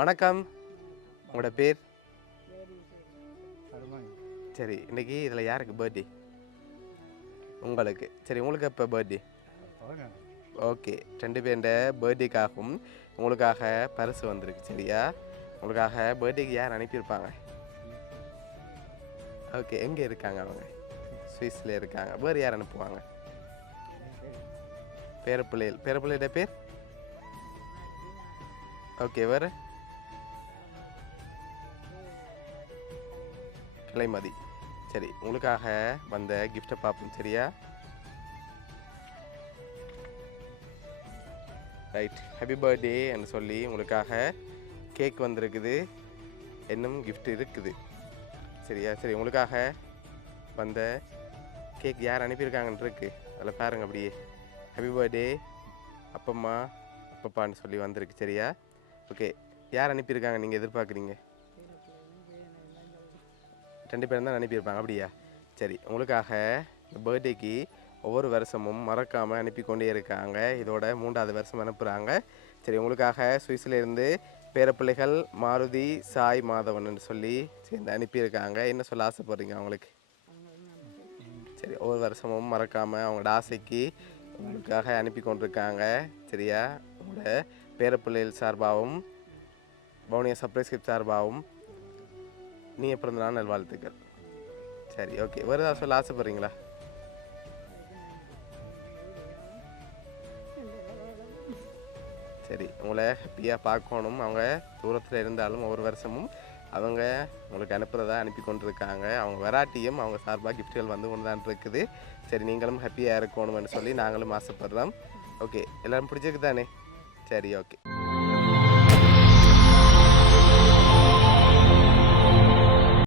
வணக்கம். உங்களோட பேர்? சரி, இன்னைக்கு இதில் யாருக்கு பர்த்டே? உங்களுக்கு. சரி, உங்களுக்கு எப்போ பர்த்டே? ஓகே, 2 பேருண்ட பர்த்டேக்காகவும் உங்களுக்காக பரிசு வந்திருக்கு. சரியா? உங்களுக்காக பர்த்டேக்கு யார் அனுப்பியிருப்பாங்க? ஓகே, எங்கே இருக்காங்க அவங்க? சுவிஸில் இருக்காங்க. வேறு யார் அனுப்புவாங்க? பேரப்பிள்ளையோட பேர்? ஓகே, வேறு? கிளைமதி. சரி, உங்களுக்காக வந்த கிஃப்டை பார்ப்போம். சரியா? ரைட், ஹாப்பி பர்த்டே என்று சொல்லி உங்களுக்காக கேக் வந்திருக்குது, இன்னும் கிஃப்ட் இருக்குது. சரியா? சரி, உங்களுக்காக வந்த கேக் யார் அனுப்பியிருக்காங்கன்னு இருக்கு, அதில் பாருங்க. அப்படியே ஹாப்பி பர்த்டே அப்பம்மா அப்பப்பான்னு சொல்லி வந்திருக்கு. சரியா? ஓகே, யார் அனுப்பியிருக்காங்க நீங்கள் எதிர்பார்க்குறீங்க? 2 பேரும் தான் அனுப்பியிருப்பாங்க. அப்படியா? சரி, உங்களுக்காக இந்த பர்த்டேக்கு ஒவ்வொரு வருஷமும் மறக்காமல் அனுப்பி கொண்டே இருக்காங்க. இதோட 3வது வருஷம் அனுப்புகிறாங்க. சரி, உங்களுக்காக சுவிஸ்லேருந்து பேரப்பிள்ளைகள் மாருதி சாய் மாதவன் சொல்லி சேர்ந்து அனுப்பியிருக்காங்க. என்ன சொல்ல ஆசைப்படுறீங்க அவங்களுக்கு? சரி, ஒவ்வொரு வருஷமும் மறக்காமல் அவங்களோட ஆசைக்கு உங்களுக்காக அனுப்பி கொண்டிருக்காங்க. சரியா? உங்களோட பேரப்பிள்ளைகள் சார்பாகவும் பவுனியா சர்ப்ரைஸ் கிஃப்ட் சார்பாகவும் நீங்கள் பிறந்தநாள் நல்வாழ்த்துக்கள். சரி, ஓகே. வேறு ஏதாவது சொல்ல ஆசைப்படுறீங்களா? சரி, உங்களை ஹாப்பியாக பார்க்கணும். அவங்க தூரத்தில் இருந்தாலும் ஒவ்வொரு வருஷமும் அவங்க உங்களுக்கு அனுப்புகிறதா அனுப்பி கொண்டிருக்காங்க. அவங்க வெராட்டியும் அவங்க சார்பாக கிஃப்ட்டுகள் வந்து கொண்டு தான் இருக்குது. சரி, நீங்களும் ஹாப்பியாக இருக்கணும்னு சொல்லி நாங்களும் ஆசைப்படுறோம். ஓகே, எல்லோரும் பிடிச்சிருக்கு தானே? சரி, ஓகே.